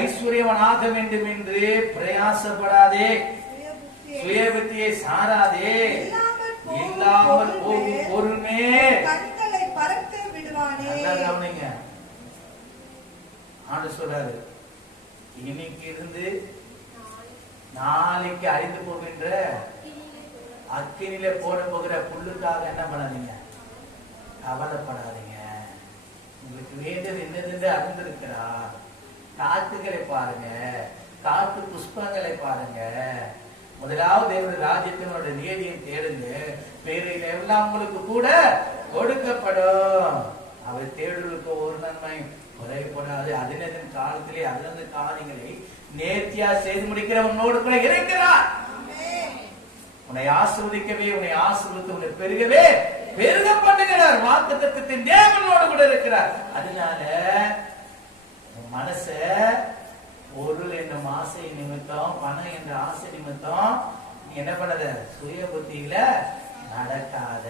ஐஸ்வர்யவனாக வேண்டும் என்று பிரயாசப்படாதே, சுய புத்தியை சாராதே, இல்லாமல் போகும் பொருள்மே கண்களை பறக்க விடுவானே. கவனிங்க, ஆண்டவர் சொல்றாரு, இன்னைக்கு இருந்து நாளைக்கு அழிந்து போகின்ற அக்கினியில போட போகிற புல்லுக்காக என்ன பண்ணாதீங்க, கவலைப்படாதீங்க. உங்களுக்கு வேண்டியது என்னது அறிந்திருக்கிறார். காத்துக்களை பாருங்க, காத்து புஷ்பங்களை பாருங்க. முதலாவது தேவனுடைய ராஜ்யத்தினோட நீதியை தேடுங்க, பேரையில எல்லாம் உங்களுக்கு கூட கொடுக்கப்படும். அவர் தேடுதலுக்கு ஒரு நன்மை குறைபடாது. அதனதன் காலத்திலே அதனது காரியங்களை நேர்த்தியா செய்து முடிக்கிற உன்னோடு கூட இருக்கிறார். உன்னை ஆசீர்வதிக்கவே, உன்னை ஆசீர்வதித்து உன்னை பெருகவே பெருக பண்ணுகிறார். வாக்குத்தத்தத்தின் தேவனோடு கூட இருக்கிறார். அதனால மனச பொருள் என்ற ஆசை நிமித்தம், பணம் என்ற ஆசை நிமித்தம் என்ன பண்ணத, சுய புத்தியில நடக்காத.